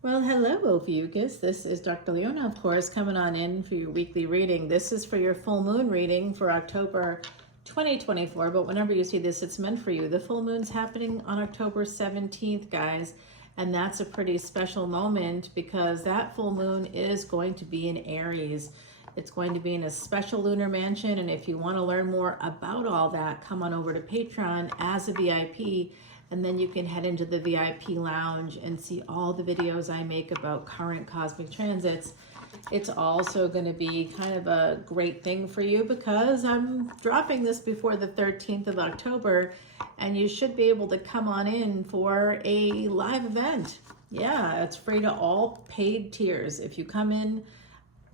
Well, hello, Ophiuchus. This is Dr. Leona, of course, coming on in for your weekly reading. This is for your full moon reading for October 2024, but whenever you see this, it's meant for you. The full moon's happening on October 17th, guys, and that's a pretty special moment because that full moon is going to be in Aries. It's going to be in a special lunar mansion, and if you want to learn more about all that, come on over to Patreon as a VIP, and then you can head into the VIP lounge and see all the videos I make about current cosmic transits. It's also going to be kind of a great thing for you because I'm dropping this before the 13th of October, and you should be able to come on in for a live event. Yeah, it's free to all paid tiers. If you come in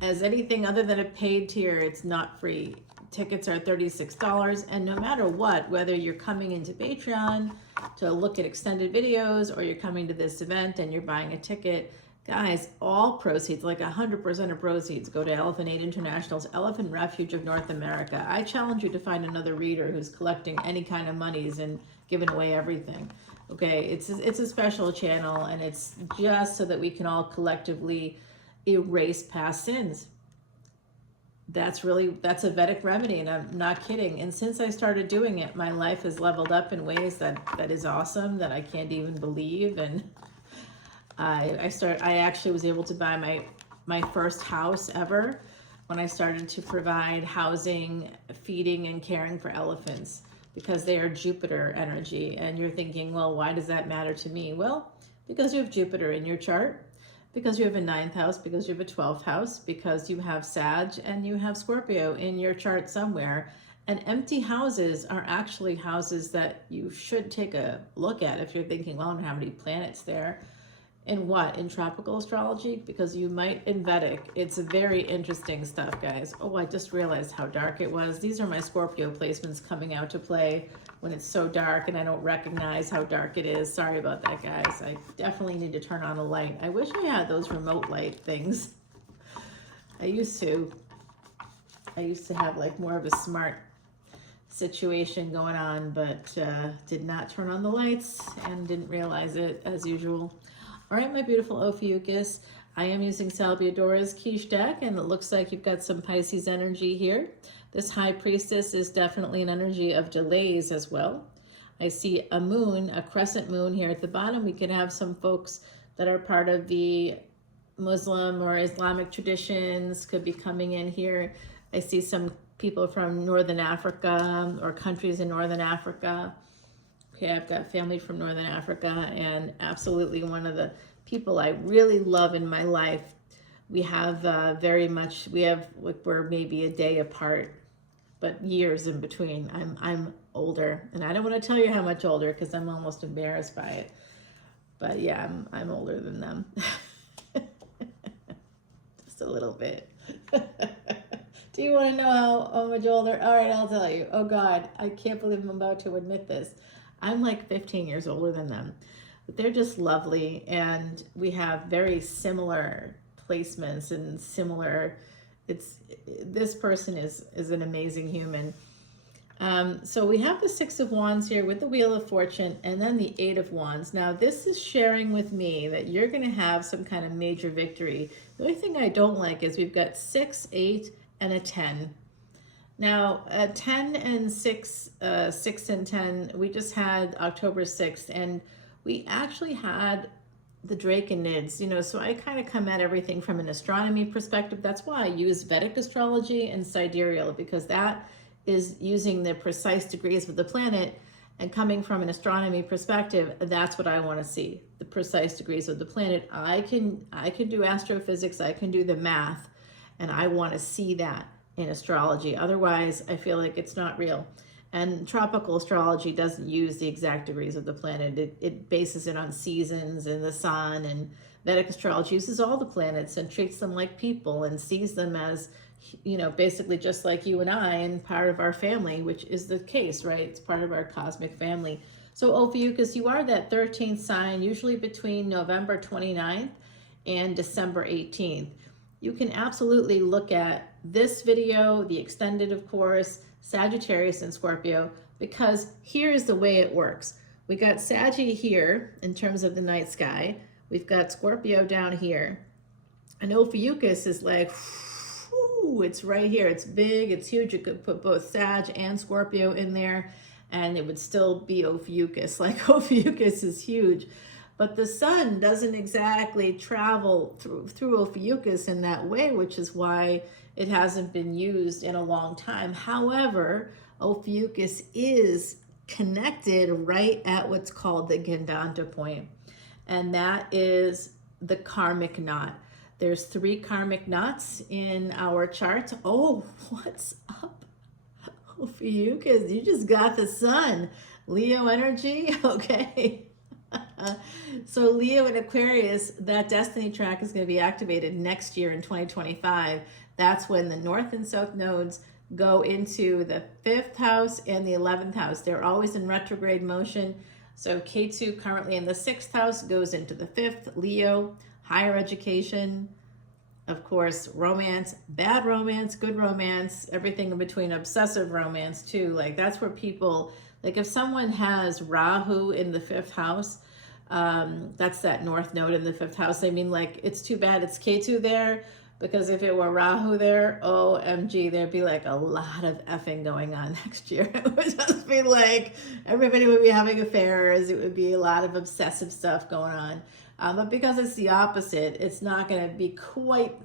as anything other than a paid tier, it's not free. Tickets are $36, and no matter what, whether you're coming into Patreon to look at extended videos or you're coming to this event and you're buying a ticket, guys, all proceeds, like 100% of proceeds, go to Elephant Aid International's Elephant Refuge of North America. I challenge you to find another reader who's collecting any kind of monies and giving away everything. Okay, it's a special channel, and it's just so that we can all collectively erase past sins. That's a Vedic remedy, and I'm not kidding. And since I started doing it, my life has leveled up in ways that is awesome, that I can't even believe. And I actually was able to buy my first house ever when I started to provide housing, feeding, and caring for elephants, because they are Jupiter energy. And you're thinking, well, why does that matter to me? Well, because you have Jupiter in your chart, because you have a 9th house, because you have a 12th house, because you have Sag and you have Scorpio in your chart somewhere. And empty houses are actually houses that you should take a look at if you're thinking, well, I don't have any planets there. In what? In tropical astrology? Because you might in Vedic. It's very interesting stuff, guys. Oh, I just realized how dark it was. These are my Scorpio placements coming out to play when it's so dark and I don't recognize how dark it is. Sorry about that, guys. I definitely need to turn on a light. I wish I had those remote light things. I used to have like more of a smart situation going on, but did not turn on the lights and didn't realize it as usual. All right, my beautiful Ophiuchus, I am using Salviadora's quiche deck, and it looks like you've got some Pisces energy here. This High Priestess is definitely an energy of delays as well. I see a moon, a crescent moon here at the bottom. We could have some folks that are part of the Muslim or Islamic traditions could be coming in here. I see some people from Northern Africa or countries in Northern Africa. Okay, I've got family from Northern Africa, and absolutely one of the people I really love in my life. We have we're maybe a day apart, but years in between. I'm older, and I don't want to tell you how much older because I'm almost embarrassed by it. But yeah, I'm older than them. Just a little bit. Do you want to know how much older? All right, I'll tell you. Oh God, I can't believe I'm about to admit this. I'm like 15 years older than them, but they're just lovely, and we have very similar placements and similar. This person is an amazing human. So we have the 6 of Wands here with the Wheel of Fortune, and then the 8 of Wands. Now this is sharing with me that you're going to have some kind of major victory. The only thing I don't like is we've got 6, 8, and a 10. Now, 10 and 6, 6 and 10, we just had October 6th, and we actually had the Draconids, so I kind of come at everything from an astronomy perspective. That's why I use Vedic Astrology and sidereal, because that is using the precise degrees of the planet, and coming from an astronomy perspective, that's what I want to see, the precise degrees of the planet. I can do astrophysics, I can do the math, and I want to see that in astrology. Otherwise, I feel like it's not real. And tropical astrology doesn't use the exact degrees of the planet. It bases it on seasons and the sun, and Vedic astrology uses all the planets and treats them like people and sees them as, basically just like you and I and part of our family, which is the case, right? It's part of our cosmic family. So Ophiuchus, you are that 13th sign, usually between November 29th and December 18th. You can absolutely look at this video, the extended, of course, Sagittarius and Scorpio, because here's the way it works. We got Saggy here in terms of the night sky. We've got Scorpio down here. And Ophiuchus is like, whew, it's right here. It's big, it's huge. You could put both Sag and Scorpio in there, and it would still be Ophiuchus. Like, Ophiuchus is huge. But the sun doesn't exactly travel through Ophiuchus in that way, which is why it hasn't been used in a long time. However, Ophiuchus is connected right at what's called the Gandanta point, and that is the karmic knot. There's 3 karmic knots in our chart. Oh, what's up, Ophiuchus? You just got the sun. Leo energy, okay. So Leo and Aquarius, that destiny track is going to be activated next year in 2025. That's when the north and south nodes go into the 5th house and the 11th house. They're always in retrograde motion. So K2 currently in the 6th house goes into the 5th. Leo, higher education, of course, romance, bad romance, good romance, everything in between, obsessive romance too. Like, that's where people, like, if someone has Rahu in the 5th house, that's that north node in the 5th house. I mean, like, it's too bad it's K2 there, because if it were Rahu there, OMG, there'd be like a lot of effing going on next year. It would just be like, everybody would be having affairs. It would be a lot of obsessive stuff going on. But because it's the opposite, it's not going to be quite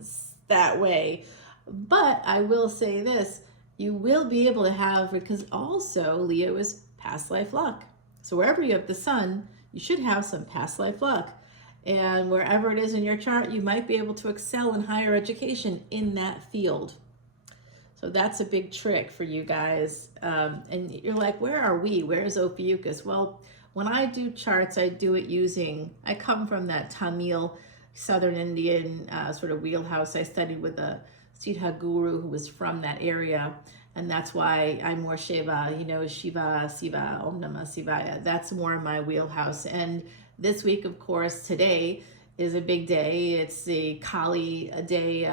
that way. But I will say this, you will be able to have, because also Leo is past life luck. So wherever you have the sun, you should have some past life luck. And wherever it is in your chart, you might be able to excel in higher education in that field. So that's a big trick for you guys. And you're like, where are we? Where is Ophiuchus? Well, when I do charts, I do it using, I come from that Tamil, Southern Indian sort of wheelhouse. I studied with a Siddha guru who was from that area. And that's why I'm more Shiva, you know, Shiva, Siva, Om Namah Shivaya. That's more in my wheelhouse. And this week, of course, today is a big day. It's the Kali day.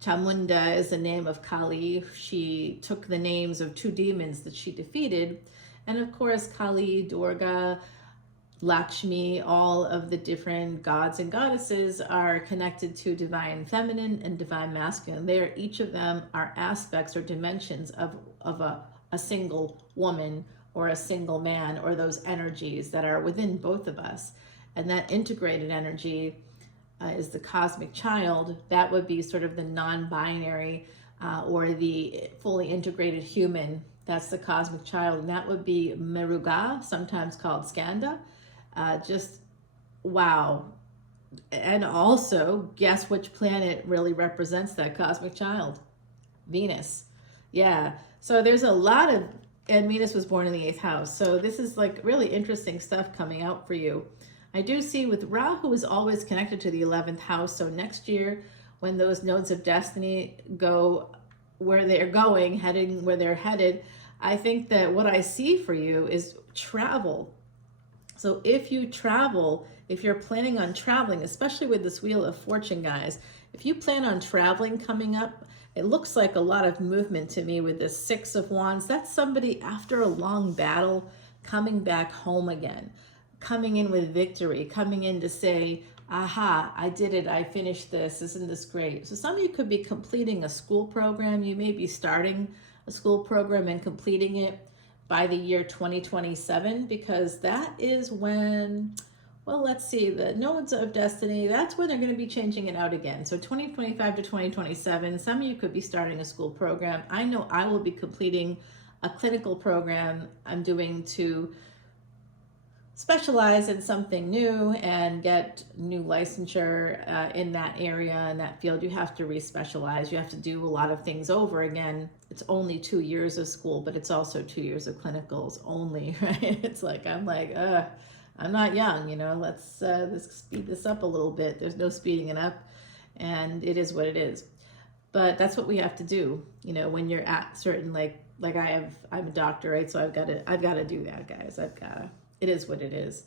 Chamunda is the name of Kali. She took the names of 2 demons that she defeated. And of course, Kali, Durga, Lakshmi, all of the different gods and goddesses are connected to divine feminine and divine masculine. There, each of them are aspects or dimensions of a single woman or a single man, or those energies that are within both of us. And that integrated energy is the cosmic child. That would be sort of the non-binary or the fully integrated human. That's the cosmic child. And that would be Meruga, sometimes called Skanda. Just wow. And also, guess which planet really represents that cosmic child? Venus. Yeah. So there's a lot of, and Venus was born in the 8th house. So this is like really interesting stuff coming out for you. I do see with Rahu is always connected to the 11th house. So next year, when those nodes of destiny go where they're going, heading where they're headed, I think that what I see for you is travel. So if you travel, if you're planning on traveling, especially with this Wheel of Fortune, guys, if you plan on traveling coming up, it looks like a lot of movement to me with this 6 of Wands. That's somebody after a long battle coming back home again, coming in with victory, coming in to say, aha, I did it, I finished this, isn't this great? So some of you could be completing a school program. You may be starting a school program and completing it by the year 2027, because that is when, well, let's see, the nodes of destiny, that's when they're going to be changing it out again. So 2025 to 2027, some of you could be starting a school program. I know I will be completing a clinical program I'm doing to specialize in something new and get new licensure in that area, in that field. You have to re-specialize. You have to do a lot of things over again. It's only 2 years of school, but it's also 2 years of clinicals only, right? It's like, I'm not young, you know, let's speed this up a little bit. There's no speeding it up, and it is what it is. But that's what we have to do, you know, when you're at certain, like I'm a doctor, right? So I've got to do that, guys. It is what it is.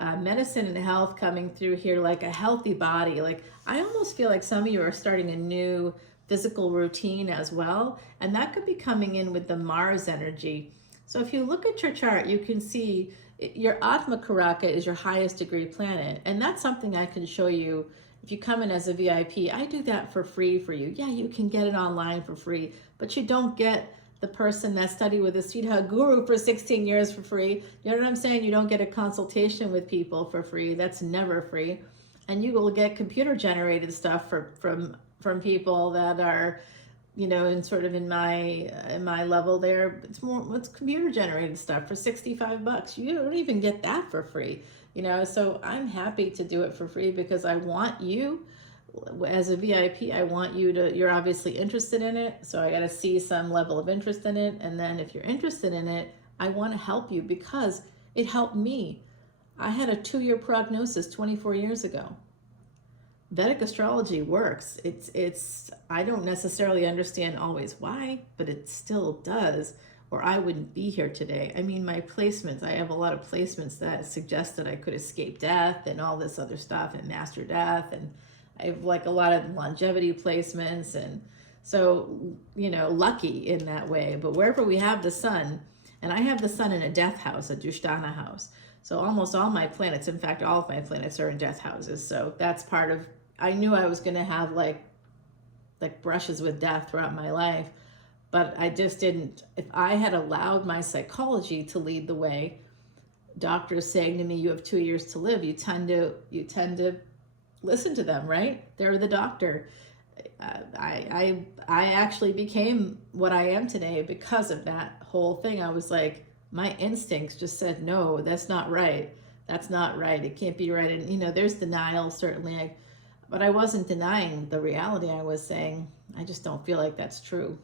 Medicine and health coming through here, like a healthy body. Like, I almost feel like some of you are starting a new physical routine as well. And that could be coming in with the Mars energy. So if you look at your chart, you can see your Atma Karaka is your highest degree planet. And that's something I can show you. If you come in as a VIP, I do that for free for you. Yeah, you can get it online for free, but you don't get the person that studied with a Siddha guru for 16 years for free. You know what I'm saying? You don't get a consultation with people for free. That's never free. And you will get computer generated stuff from people that are, you know, in my level there. It's computer generated stuff for $65. You don't even get that for free. You know, so I'm happy to do it for free because I want you, as a VIP, I want you to, you're obviously interested in it. So I got to see some level of interest in it. And then if you're interested in it, I want to help you because it helped me. I had a 2-year prognosis 24 years ago. Vedic astrology works. It's I don't necessarily understand always why, but it still does, or I wouldn't be here today. I mean, my placements, I have a lot of placements that suggest that I could escape death and all this other stuff and master death. And I have like a lot of longevity placements. And so, you know, lucky in that way. But wherever we have the sun, and I have the sun in a death house, a Dushtana house. So almost all my planets, in fact, all of my planets are in death houses. So that's part of, I knew I was going to have like brushes with death throughout my life, but I just didn't. If I had allowed my psychology to lead the way, doctors saying to me, you have 2 years to live, you tend to listen to them, right? They're the doctor. I actually became what I am today because of that whole thing. I was like, my instincts just said, no, that's not right. That's not right. It can't be right. And, you know, there's denial, certainly. But I wasn't denying the reality. I was saying, I just don't feel like that's true.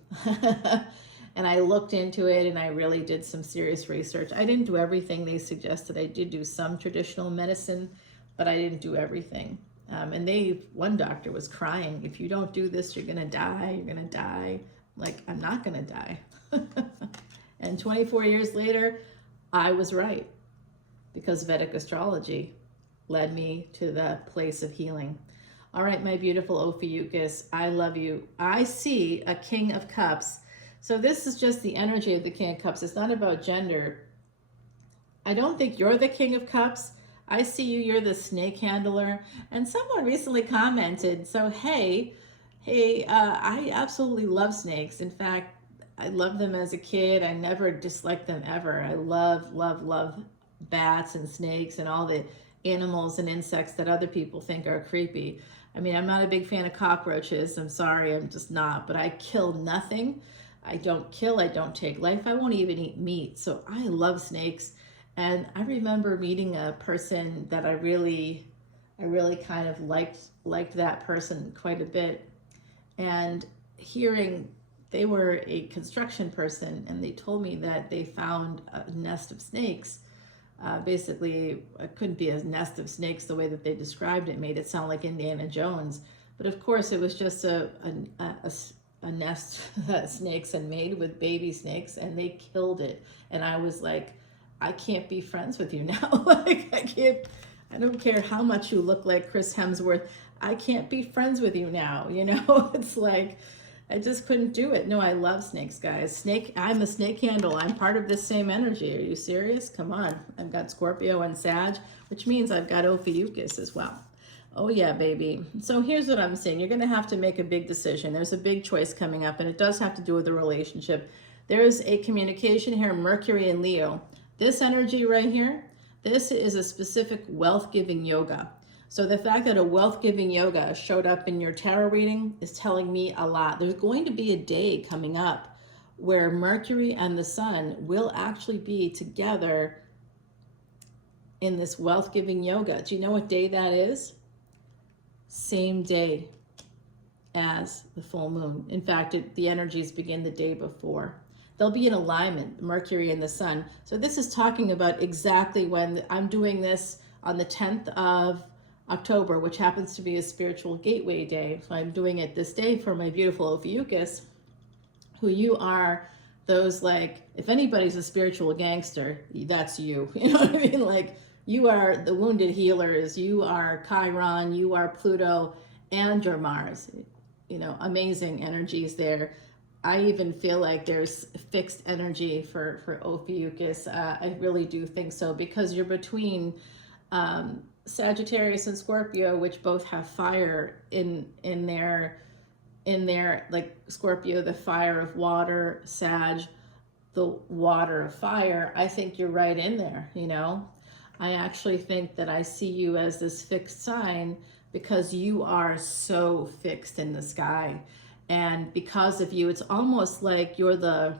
And I looked into it and I really did some serious research. I didn't do everything they suggested. I did do some traditional medicine, but I didn't do everything. And one doctor was crying, if you don't do this, you're going to die. You're going to die. Like, I'm not going to die. And 24 years later, I was right because Vedic astrology led me to the place of healing. All right, my beautiful Ophiuchus, I love you. I see a King of Cups. So this is just the energy of the King of Cups. It's not about gender. I don't think you're the King of Cups. I see you, you're the snake handler. And someone recently commented, so hey, I absolutely love snakes. In fact, I loved them as a kid. I never disliked them ever. I love bats and snakes and all the animals and insects that other people think are creepy. I mean, I'm not a big fan of cockroaches. I'm sorry, I'm just not. But I kill nothing. I don't kill. I don't take life. I won't even eat meat. So I love snakes. And I remember meeting a person that I really kind of liked that person quite a bit. And hearing, they were a construction person, and they told me that they found a nest of snakes. Basically, it couldn't be a nest of snakes the way that they described it, made it sound like Indiana Jones. But of course, it was just a nest that snakes had made with baby snakes, and they killed it. And I was like, I can't be friends with you now. Like, I don't care how much you look like Chris Hemsworth. I can't be friends with you now. You know, it's like, I just couldn't do it. No, I love snakes, guys. I'm a snake handle. I'm part of this same energy. Are you serious? Come on. I've got Scorpio and Sag, which means I've got Ophiuchus as well. Oh yeah, baby. So here's what I'm saying. You're going to have to make a big decision. There's a big choice coming up, and it does have to do with the relationship. There's a communication here, Mercury and Leo. This energy right here, this is a specific wealth-giving yoga. So the fact that a wealth-giving yoga showed up in your tarot reading is telling me a lot. There's going to be a day coming up where Mercury and the Sun will actually be together in this wealth-giving yoga. Do you know what day that is? Same day as the full moon. In fact, the energies begin the day before. They'll be in alignment, Mercury and the Sun. So this is talking about exactly when I'm doing this on the 10th of October, which happens to be a spiritual gateway day. So I'm doing it this day for my beautiful Ophiuchus, who you are those, like, if anybody's a spiritual gangster, that's you. You know what I mean? Like, you are the wounded healers, you are Chiron, you are Pluto, and your Mars. You know, amazing energies there. I even feel like there's fixed energy for Ophiuchus. I really do think so, because you're between Sagittarius and Scorpio, which both have fire in their like Scorpio, the fire of water, Sag, the water of fire. I think you're right in there, you know. I actually think that I see you as this fixed sign because you are so fixed in the sky. And because of you, it's almost like you're the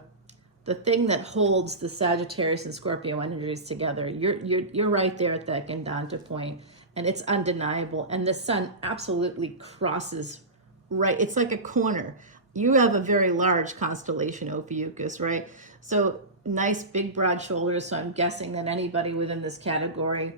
thing that holds the Sagittarius and Scorpio energies together. You're right there at that Gandanta point, and it's undeniable. And the sun absolutely crosses right. It's like a corner. You have a very large constellation, Ophiuchus, right? So nice, big, broad shoulders. So I'm guessing that anybody within this category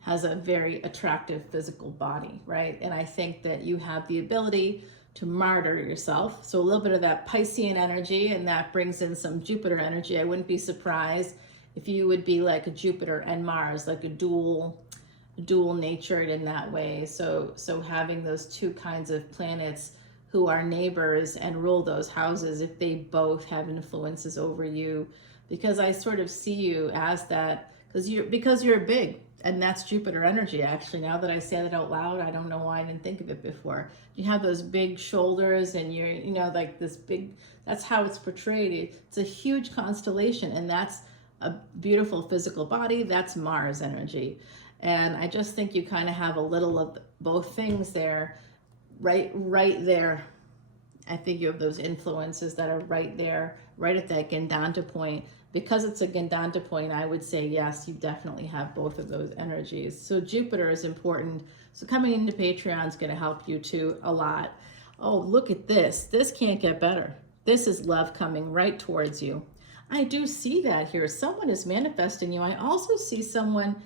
has a very attractive physical body, right? And I think that you have the ability to martyr yourself. So a little bit of that Piscean energy, and that brings in some Jupiter energy. I wouldn't be surprised if you would be like a Jupiter and Mars, like a dual natured in that way. So having those two kinds of planets who are neighbors and rule those houses, if they both have influences over you, because I sort of see you as that, because you're big. And that's Jupiter energy, actually. Now that I say that out loud, I don't know why I didn't think of it before. You have those big shoulders, and you're, you know, like this big, that's how it's portrayed. It's a huge constellation, and that's a beautiful physical body. That's Mars energy. And I just think you kind of have a little of both things there, right there. I think you have those influences that are right there, right at that Gandanta point. Because it's a Gandanta point, I would say, yes, you definitely have both of those energies. So Jupiter is important. So coming into Patreon is going to help you too a lot. Oh, look at this. This can't get better. This is love coming right towards you. I do see that here. Someone is manifesting you. I also see someone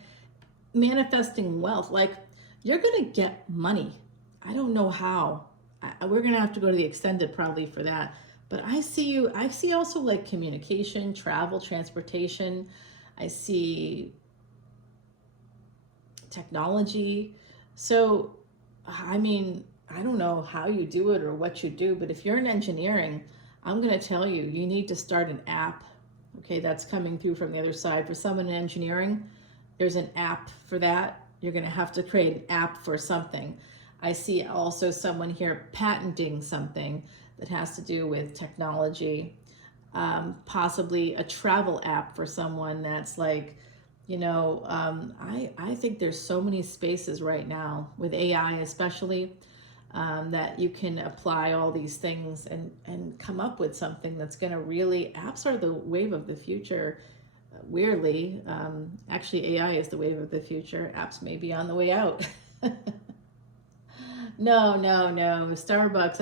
manifesting wealth. Like, you're going to get money. I don't know how. We're going to have to go to the extended probably for that. But I see also like communication, travel, transportation. I see technology. So, I mean, I don't know how you do it or what you do, but if you're in engineering, I'm going to tell you, you need to start an app. Okay, that's coming through from the other side. For someone in engineering, there's an app for that. You're going to have to create an app for something. I see also someone here patenting something that has to do with technology, possibly a travel app for someone that's like, you know, I think there's so many spaces right now with AI especially, that you can apply all these things and come up with something that's going to really, apps are the wave of the future. Weirdly, actually AI is the wave of the future. Apps may be on the way out. No, Starbucks.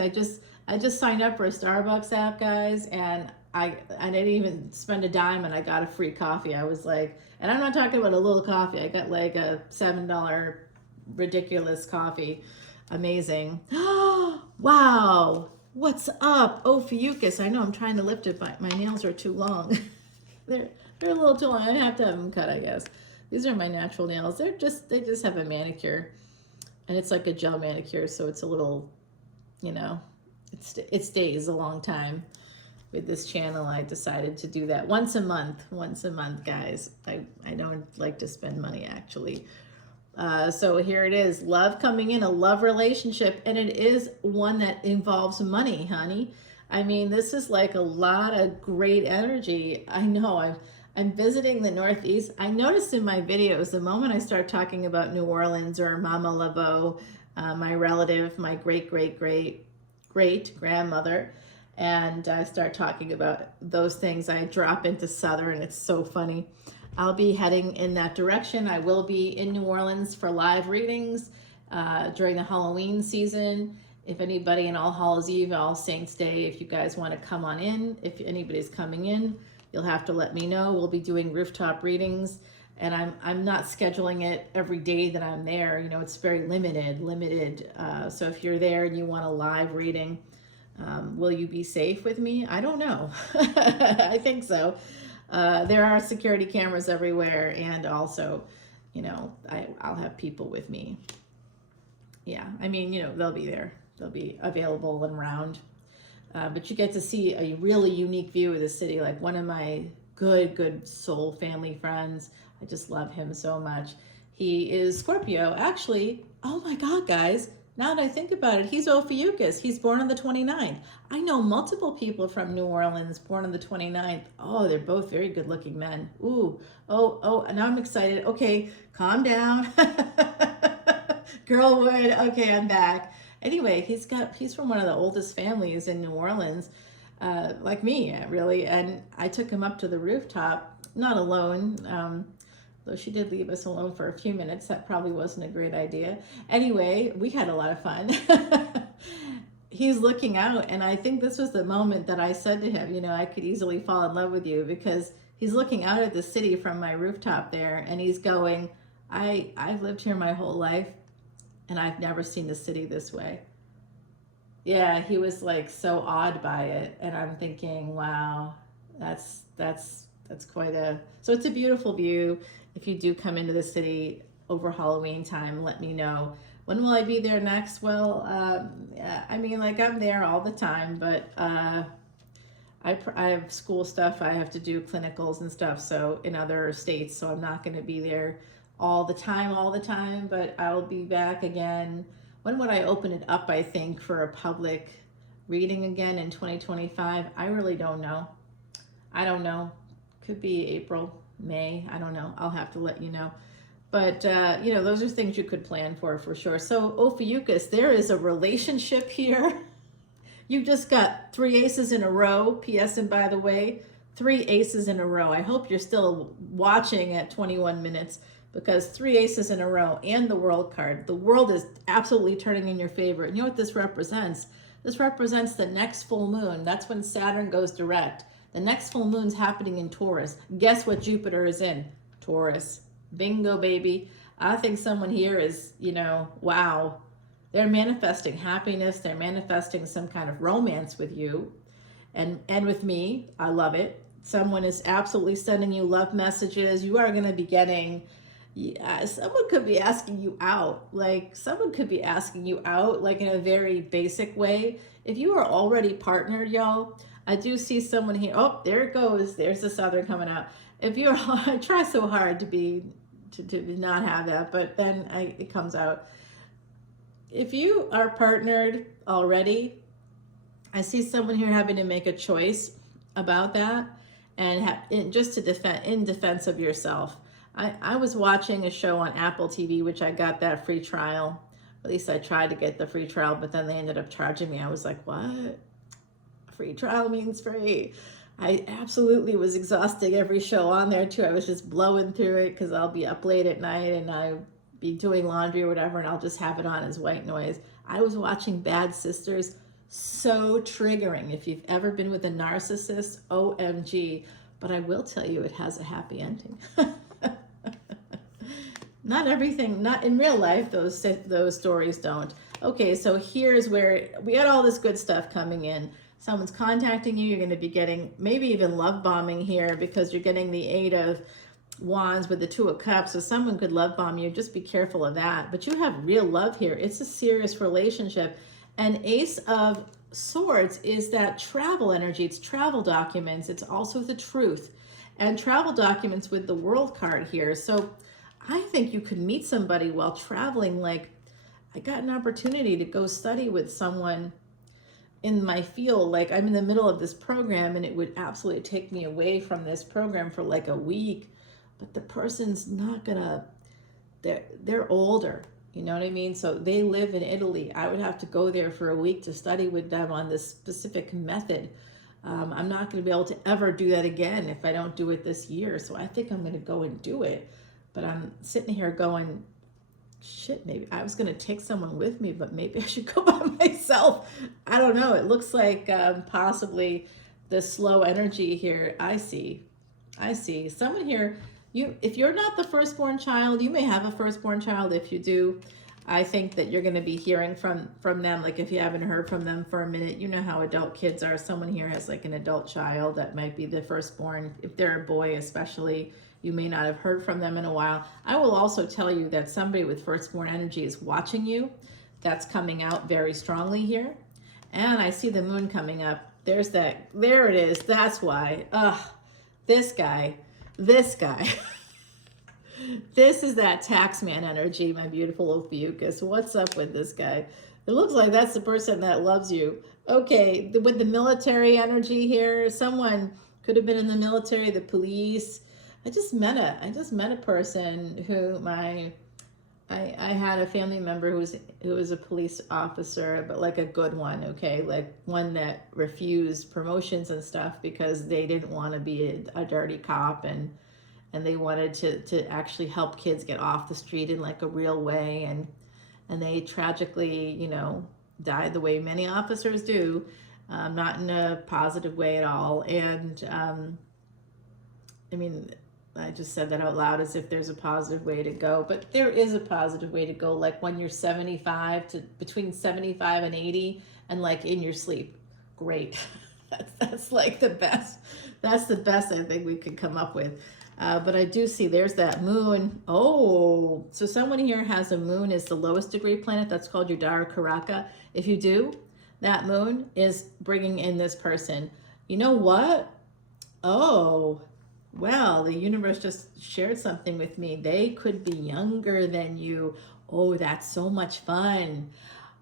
I just signed up for a Starbucks app, guys, and I didn't even spend a dime, and I got a free coffee. I was like, and I'm not talking about a little coffee. I got like a $7 ridiculous coffee. Amazing. Wow. What's up, Ophiuchus? I know I'm trying to lift it, but my nails are too long. they're a little too long. I have to have them cut, I guess. These are my natural nails. They just have a manicure, and it's like a gel manicure, so it's a little, you know, it stays a long time. With this channel, I decided to do that once a month, guys. I don't like to spend money, actually. So here it is, love coming in, a love relationship, and it is one that involves money, honey. I mean, this is like a lot of great energy. I know, I'm visiting the Northeast. I noticed in my videos, the moment I start talking about New Orleans or Mama Laveau, my relative, my great-grandmother, and I start talking about those things, I drop into Southern. It's so funny. I'll be heading in that direction. I will be in New Orleans for live readings during the Halloween season. If anybody in All Hallows Eve, All Saints Day, if you guys want to come on in, if anybody's coming in, you'll have to let me know. We'll be doing rooftop readings, and I'm not scheduling it every day that I'm there. You know, it's very limited. So if you're there and you want a live reading, will you be safe with me? I don't know. I think so. There are security cameras everywhere, and also, you know, I'll have people with me. Yeah, I mean, you know, they'll be there. They'll be available and around. But you get to see a really unique view of the city. Like one of my good soul family friends, I just love him so much. He is Scorpio. Actually, oh my God, guys, now that I think about it, he's Ophiuchus. He's born on the 29th. I know multiple people from New Orleans born on the 29th. Oh, they're both very good looking men. Ooh, oh, and I'm excited. Okay, calm down. Girlwood, okay, I'm back. Anyway, he's from one of the oldest families in New Orleans, like me, really. And I took him up to the rooftop, not alone, though she did leave us alone for a few minutes. That probably wasn't a great idea. Anyway, we had a lot of fun. He's looking out, and I think this was the moment that I said to him, I could easily fall in love with you, because he's looking out at the city from my rooftop there, and he's going, I've lived here my whole life, and I've never seen the city this way. Yeah, he was like so awed by it, and I'm thinking, wow, that's quite a, so it's a beautiful view. If you do come into the city over Halloween time, let me know. When will I be there next? Well, I mean, like, I'm there all the time, but I have school stuff. I have to do clinicals and stuff, so in other states, so I'm not going to be there all the time, but I'll be back again. When would I open it up, I think, for a public reading again in 2025? I really don't know. I don't know. Could be April, May. I don't know. I'll have to let you know. But, those are things you could plan for sure. So, Ophiuchus, there is a relationship here. You just got 3 aces in a row. P.S. and by the way, 3 aces in a row. I hope you're still watching at 21 minutes, because 3 aces in a row and the world card. The world is absolutely turning in your favor. And you know what this represents? This represents the next full moon. That's when Saturn goes direct. The next full moon's happening in Taurus. Guess what Jupiter is in? Taurus. Bingo, baby. I think someone here is, wow. They're manifesting happiness. They're manifesting some kind of romance with you and with me. I love it. Someone is absolutely sending you love messages. You are going to be getting, someone could be asking you out. Like, someone could be asking you out, like, in a very basic way. If you are already partnered, y'all, I do see someone here. Oh, there it goes. There's the Southern coming out. If you're, I try so hard to not have that, but then it comes out. If you are partnered already, I see someone here having to make a choice about that, and just to defend, in defense of yourself. I was watching a show on Apple TV, which I got that free trial. At least I tried to get the free trial, but then they ended up charging me. I was like, what? Free trial means free. I absolutely was exhausting every show on there too. I was just blowing through it because I'll be up late at night and I'll be doing laundry or whatever, and I'll just have it on as white noise. I was watching Bad Sisters. So triggering. If you've ever been with a narcissist, OMG. But I will tell you, it has a happy ending. Not everything, not in real life, those stories don't. Okay, so here's where we got all this good stuff coming in. Someone's contacting you. You're going to be getting maybe even love bombing here, because you're getting the 8 of Wands with the 2 of Cups. So someone could love bomb you. Just be careful of that. But you have real love here. It's a serious relationship. And Ace of Swords is that travel energy. It's travel documents. It's also the truth. And travel documents with the World card here. So I think you could meet somebody while traveling. Like, I got an opportunity to go study with someone in my field. Like, I'm in the middle of this program, and it would absolutely take me away from this program for like a week. But the person's not gonna, they're older. You know what I mean? So they live in Italy. I would have to go there for a week to study with them on this specific method. I'm not going to be able to ever do that again if I don't do it this year. So I think I'm going to go and do it. But I'm sitting here going, shit, maybe I was going to take someone with me, but maybe I should go by myself. I don't know. It looks like possibly the slow energy here. I see someone here. If you're not the firstborn child, you may have a firstborn child. If you do, I think that you're going to be hearing from them. Like, if you haven't heard from them for a minute, you know how adult kids are. Someone here has like an adult child that might be the firstborn. If they're a boy especially, you may not have heard from them in a while. I will also tell you that somebody with firstborn energy is watching you. That's coming out very strongly here. And I see the moon coming up. There's that. There it is. That's why. Ugh. This guy. This guy. This is that taxman energy, my beautiful Ophiuchus. What's up with this guy? It looks like that's the person that loves you. Okay, with the military energy here, someone could have been in the military, the police. I just met a person who I had a family member who was a police officer, but like a good one, okay? Like one that refused promotions and stuff because they didn't want to be a dirty cop, and they wanted to actually help kids get off the street in like a real way, and they tragically, you know, died the way many officers do, not in a positive way at all. And I mean, I just said that out loud as if there's a positive way to go, but there is a positive way to go. Like when you're 75 to between 75 and 80, and like in your sleep, great. That's like the best. That's the best I think we could come up with. But I do see there's that moon. Oh, so someone here has a moon as the lowest degree planet. That's called your Dara Karaka. If you do, that moon is bringing in this person. You know what? Oh, well, the universe just shared something with me. They could be younger than you. Oh, that's so much fun.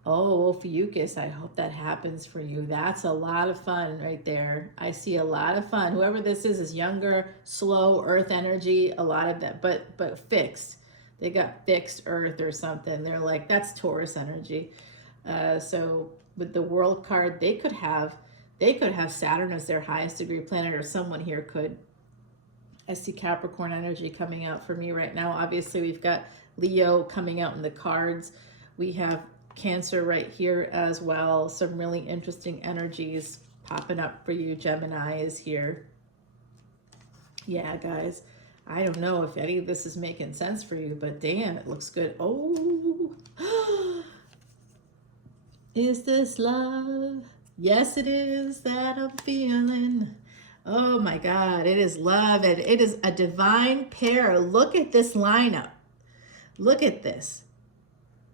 Oh, Ophiuchus, I hope that happens for you. That's a lot of fun right there. I see a lot of fun. Whoever this is younger, slow, earth energy, a lot of that, but fixed. They got fixed earth or something. They're like, that's Taurus energy. So with the world card, they could have Saturn as their highest degree planet, or someone here could. I see Capricorn energy coming out for me right now. Obviously, we've got Leo coming out in the cards. We have Cancer right here as well. Some really interesting energies popping up for you. Gemini is here. Yeah, guys, I don't know if any of this is making sense for you, but damn, it looks good. Oh, is this love? Yes, it is that I'm feeling. Oh my God, it is love, and it is a divine pair. Look at this lineup. Look at this.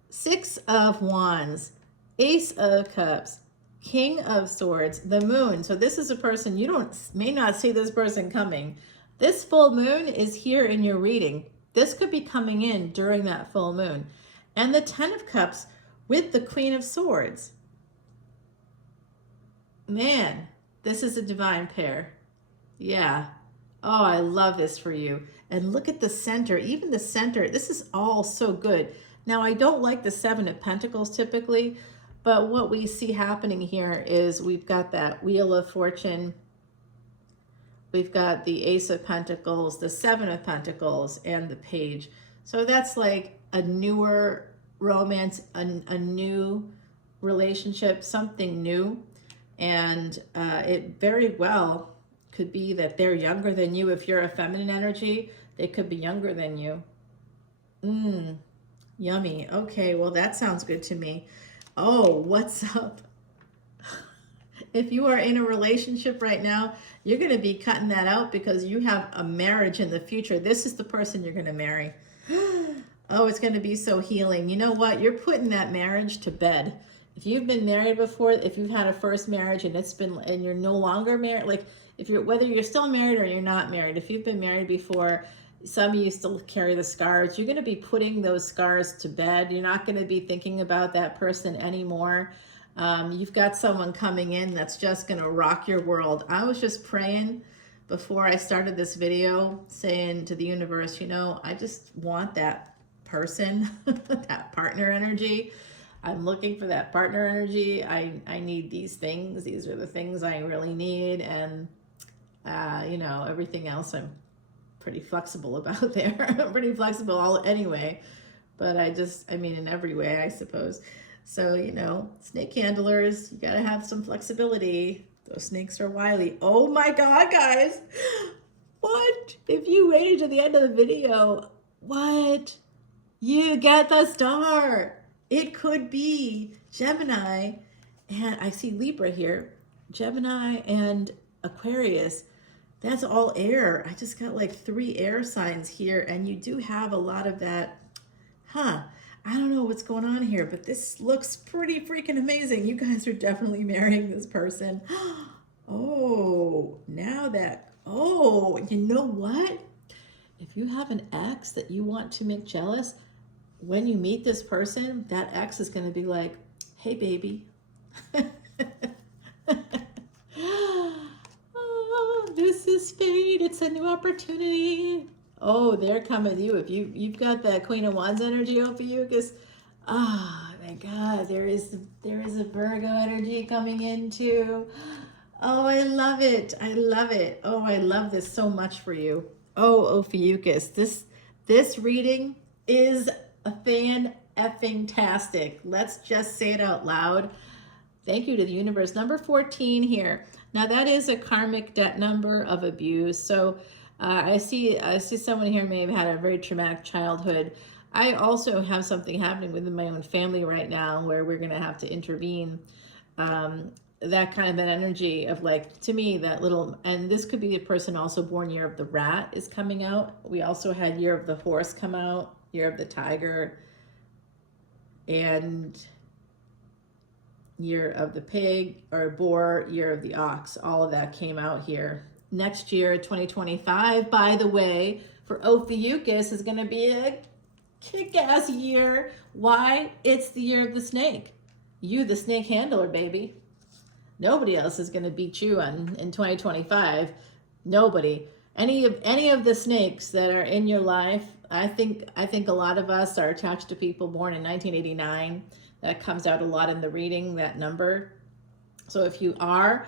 6 of Wands, Ace of Cups, King of Swords, the Moon. So this is a person you may not see this person coming. This full moon is here in your reading. This could be coming in during that full moon. And the 10 of Cups with the Queen of Swords. Man, this is a divine pair. Yeah. Oh, I love this for you. And look at the center, even the center. This is all so good. Now, I don't like the 7 of Pentacles typically, but what we see happening here is we've got that Wheel of Fortune. We've got the Ace of Pentacles, the 7 of Pentacles, and the Page. So that's like a newer romance, a new relationship, something new. And it very well could be that they're younger than you. If you're a feminine energy, they could be younger than you. Yummy. Okay, well, that sounds good to me. Oh, what's up? If you are in a relationship right now, you're going to be cutting that out because you have a marriage in the future. This is the person you're going to marry. Oh, it's going to be so healing. You know what? You're putting that marriage to bed. If you've been married before, if you've had a first marriage and you're no longer married, like whether you're still married or you're not married, if you've been married before, some of you still carry the scars. You're going to be putting those scars to bed. You're not going to be thinking about that person anymore. You've got someone coming in that's just going to rock your world. I was just praying before I started this video, saying to the universe, you know, I just want that person, that partner energy. I'm looking for that partner energy. I need these things. These are the things I really need. And, you know, everything else I'm pretty flexible about there. I'm pretty flexible anyway, but I mean, in every way, I suppose. So, you know, snake handlers, you gotta have some flexibility. Those snakes are wily. Oh my God, guys. What? If you waited to the end of the video, what? You get the star. It could be Gemini, and I see Libra here. Gemini and Aquarius. That's all air. I just got like 3 air signs here, and you do have a lot of that, I don't know what's going on here, but this looks pretty freaking amazing. You guys are definitely marrying this person. Oh, now that, oh, you know what? If you have an ex that you want to make jealous, when you meet this person, that ex is going to be like, hey, baby. Oh, this is fate. It's a new opportunity. Oh, they're coming to you. If you've got that Queen of Wands energy, Ophiuchus. Ah, oh, my God, there is a Virgo energy coming in too. Oh, I love it. I love it. Oh, I love this so much for you. Oh, Ophiuchus, this reading is a fan-effing-tastic. Let's just say it out loud. Thank you to the universe. Number 14 here. Now that is a karmic debt number of abuse. So I see someone here may have had a very traumatic childhood. I also have something happening within my own family right now where we're going to have to intervene. That kind of an energy of like, to me, that little, and this could be a person also born year of the rat is coming out. We also had year of the horse come out, year of the tiger, and year of the pig or boar, year of the ox. All of that came out here. Next year, 2025, by the way, for Ophiuchus is going to be a kick-ass year. Why? It's the year of the snake. You, the snake handler, baby. Nobody else is going to beat you in 2025. Nobody. Any of the snakes that are in your life, I think a lot of us are attached to people born in 1989. That comes out a lot in the reading, that number. So if you had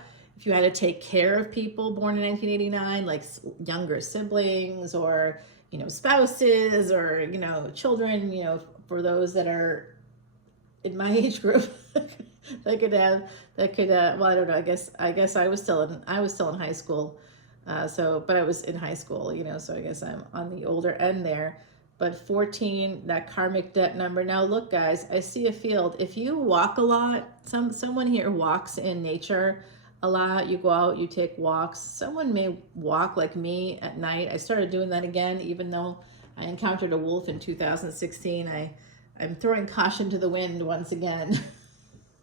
to take care of people born in 1989, like younger siblings or, spouses or, children, for those that are in my age group, well, I don't know, I guess I was still in high school. But I was in high school, so I guess I'm on the older end there. But 14, that karmic debt number. Now look, guys, I see a field. If you walk a lot, someone here walks in nature a lot. You go out, you take walks. Someone may walk like me at night. I started doing that again, even though I encountered a wolf in 2016. I'm throwing caution to the wind once again.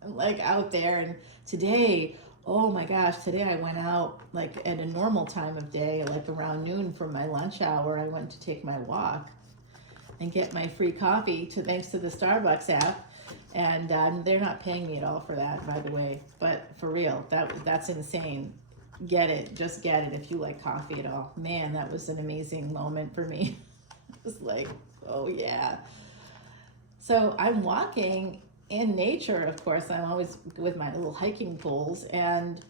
I'm like out there, and today, oh my gosh, today I went out like at a normal time of day, like around noon for my lunch hour. I went to take my walk and get my free coffee thanks to the Starbucks app. And they're not paying me at all for that, by the way. But for real, that's insane. Get it. Just get it if you like coffee at all. Man, that was an amazing moment for me. It was like, oh yeah. So I'm walking in nature, of course. I'm always with my little hiking poles, and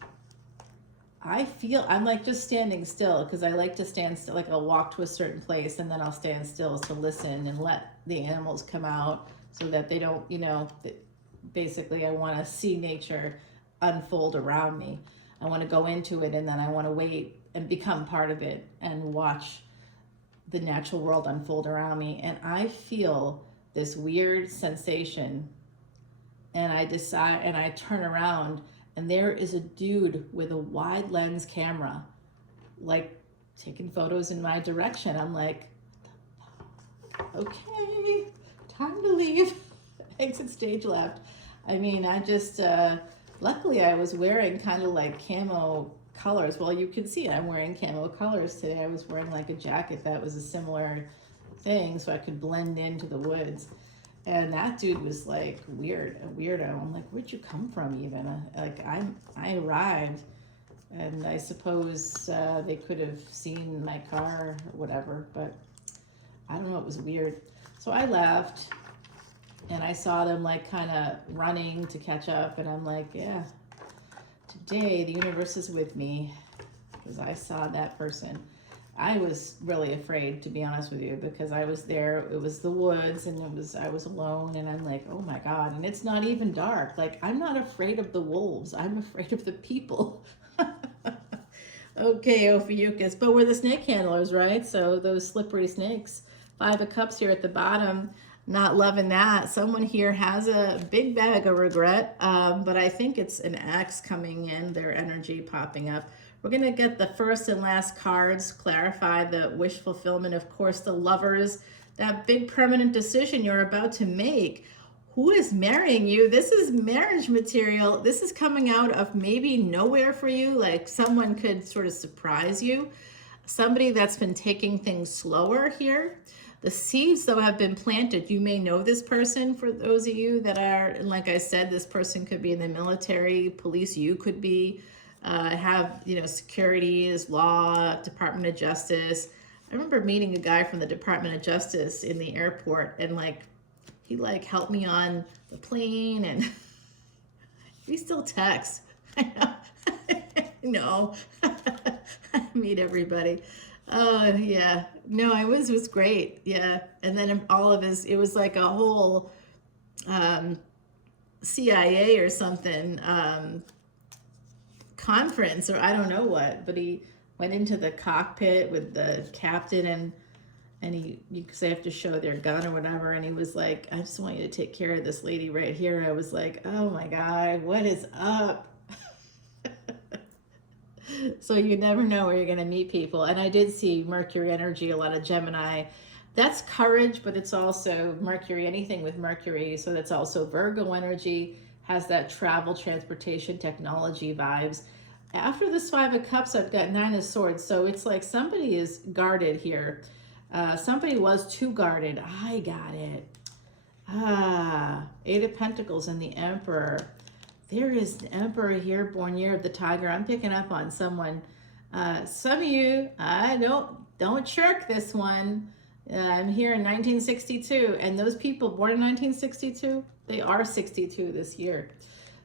I'm like just standing still because I like to stand still. Like I'll walk to a certain place and then I'll stand still to listen and let the animals come out so that they don't, basically I want to see nature unfold around me. I want to go into it and then I want to wait and become part of it and watch the natural world unfold around me. And I feel this weird sensation, and I turn around, and there is a dude with a wide lens camera, like taking photos in my direction. I'm like, okay, time to leave. Exit stage left. I mean, I just, luckily I was wearing kind of like camo colors. Well, you can see I'm wearing camo colors today. I was wearing like a jacket that was a similar thing so I could blend into the woods. And that dude was like a weirdo. I'm like, where'd you come from even? I arrived, and I suppose they could have seen my car or whatever, but I don't know, it was weird. So I left, and I saw them like kind of running to catch up, and I'm like, yeah, today the universe is with me because I saw that person. I was really afraid, to be honest with you, because I was there, it was the woods, and I was alone, and I'm like, oh my God, and it's not even dark. Like, I'm not afraid of the wolves, I'm afraid of the people. Okay, Ophiuchus, but we're the snake handlers, right? So those slippery snakes. 5 of Cups here at the bottom, not loving that. Someone here has a big bag of regret, but I think it's an ex coming in, their energy popping up. We're going to get the first and last cards, clarify the wish fulfillment. Of course, the Lovers, that big permanent decision you're about to make. Who is marrying you? This is marriage material. This is coming out of maybe nowhere for you. Like someone could sort of surprise you. Somebody that's been taking things slower here. The seeds, though, have been planted. You may know this person, for those of you that are, and like I said, this person could be in the military, police. You could be, have, you know, securities, law, Department of Justice. I remember meeting a guy from the Department of Justice in the airport, and like, he like helped me on the plane, and we still text. I know. No. I meet everybody. Oh yeah, no, it was great. Yeah, and then all of his, it was like a whole CIA or something conference, or I don't know what. But he went into the cockpit with the captain, and you say have to show their gun or whatever, and he was like, "I just want you to take care of this lady right here." And I was like, "Oh my God, what is up?" So you never know where you're going to meet people. And I did see Mercury energy, a lot of Gemini. That's courage, but it's also Mercury, anything with Mercury. So that's also Virgo energy, has that travel, transportation, technology vibes. After this Five of Cups, I've got Nine of Swords. So it's like somebody is guarded here. Somebody was too guarded. I got it. Eight of Pentacles and the Emperor. There is an Emperor here, born year of the Tiger. I'm picking up on someone. Some of you, don't shirk this one. I'm here in 1962, and those people born in 1962, they are 62 this year.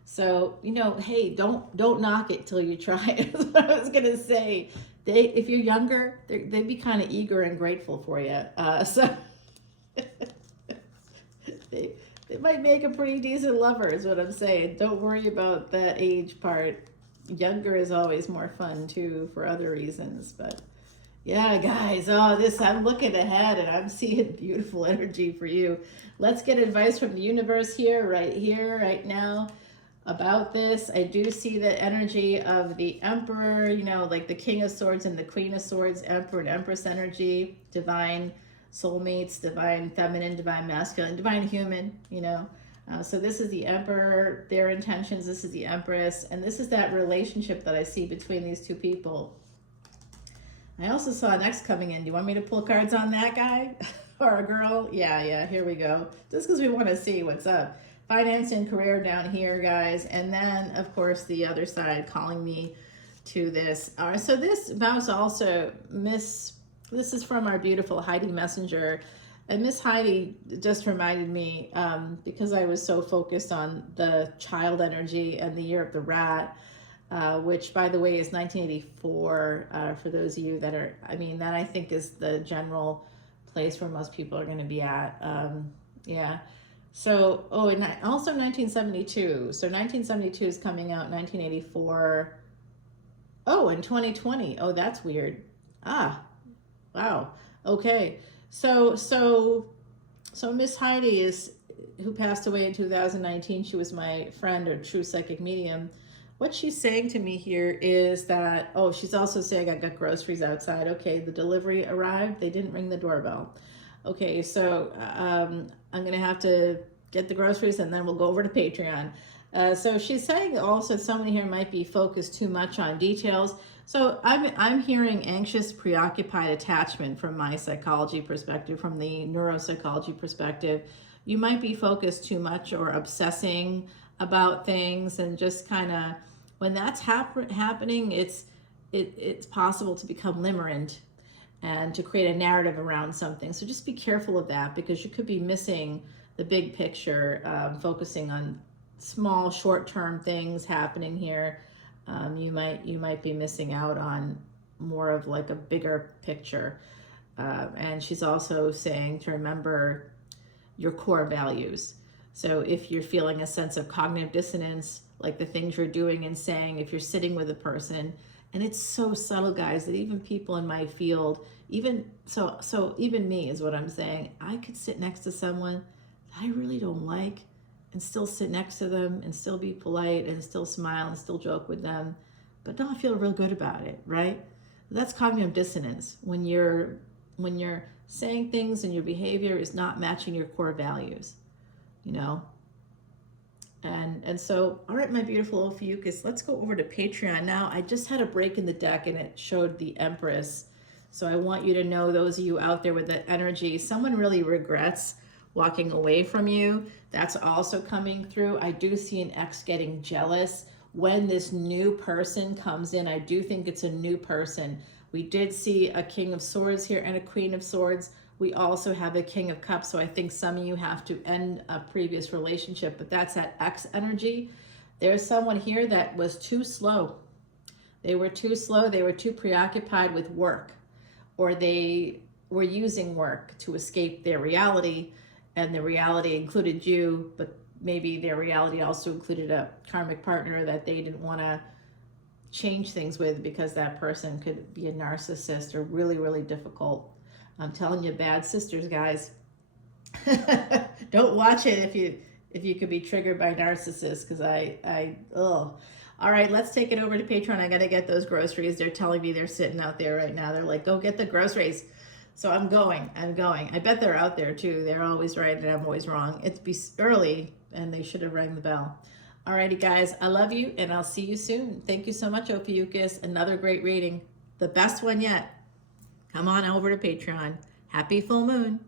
So, you know, hey, don't knock it till you try it. That's what I was gonna say. If you're younger, they'd be kind of eager and grateful for you. So they might make a pretty decent lover, is what I'm saying. Don't worry about that age part. Younger is always more fun too, for other reasons. But yeah, guys, I'm looking ahead, and I'm seeing beautiful energy for you. Let's get advice from the universe here, right now, about this. I do see the energy of the Emperor, you know, like the King of Swords and the Queen of Swords, Emperor and Empress energy, divine soulmates, divine feminine, divine masculine, divine human, you know. So this is the Emperor, their intentions. This is the Empress, and this is that relationship that I see between these two people. I also saw an X coming in. Do you want me to pull cards on that guy or a girl? Yeah, here we go. Just because we want to see what's up. Finance and career down here, guys. And then, of course, the other side calling me to this. All right, so this mouse also, this is from our beautiful Heidi Messenger. And Miss Heidi just reminded me, because I was so focused on the child energy and the year of the rat, which, by the way, is 1984, for those of you that are, that I think is the general place where most people are going to be at. Yeah. So, and also 1972. So 1972 is coming out, 1984. Oh, and 2020. Oh, that's weird. Wow. Okay. So Miss Heidi who passed away in 2019. She was my friend, or true psychic medium. What she's saying to me here is that, she's also saying I got groceries outside. Okay, the delivery arrived. They didn't ring the doorbell. Okay, so I'm going to have to get the groceries, and then we'll go over to Patreon. So she's saying also somebody here might be focused too much on details. So I'm hearing anxious, preoccupied attachment from my psychology perspective, from the neuropsychology perspective. You might be focused too much or obsessing about things, and just kind of, when that's happening, it's possible to become limerent and to create a narrative around something. So just be careful of that, because you could be missing the big picture, focusing on small, short-term things happening here. You might be missing out on more of like a bigger picture. And she's also saying to remember your core values. So if you're feeling a sense of cognitive dissonance, like the things you're doing and saying, if you're sitting with a person, and it's so subtle, guys, that even people in my field, even me is what I'm saying, I could sit next to someone that I really don't like, and still sit next to them and still be polite and still smile and still joke with them, but not feel real good about it, right? That's cognitive dissonance, when you're when you're saying things and your behavior is not matching your core values, you know. And so, all right, my beautiful Ophiuchus, let's go over to Patreon. Now, I just had a break in the deck and it showed the Empress. So I want you to know, those of you out there with that energy, someone really regrets walking away from you. That's also coming through. I do see an ex getting jealous when this new person comes in. I do think it's a new person. We did see a King of Swords here and a Queen of Swords. We also have a King of Cups, so I think some of you have to end a previous relationship, but that's that X energy. There's someone here that was too slow. They were too slow. They were too preoccupied with work, or they were using work to escape their reality, and the reality included you, but maybe their reality also included a karmic partner that they didn't want to change things with, because that person could be a narcissist or really, really difficult. I'm telling you, bad sisters, guys. Don't watch it if you could be triggered by narcissists, because ugh. All right, let's take it over to Patreon. I got to get those groceries. They're telling me they're sitting out there right now. They're like, go get the groceries. So I'm going. I bet they're out there too. They're always right and I'm always wrong. It's early and they should have rang the bell. All righty, guys. I love you and I'll see you soon. Thank you so much, Ophiuchus. Another great reading. The best one yet. Come on over to Patreon. Happy full moon.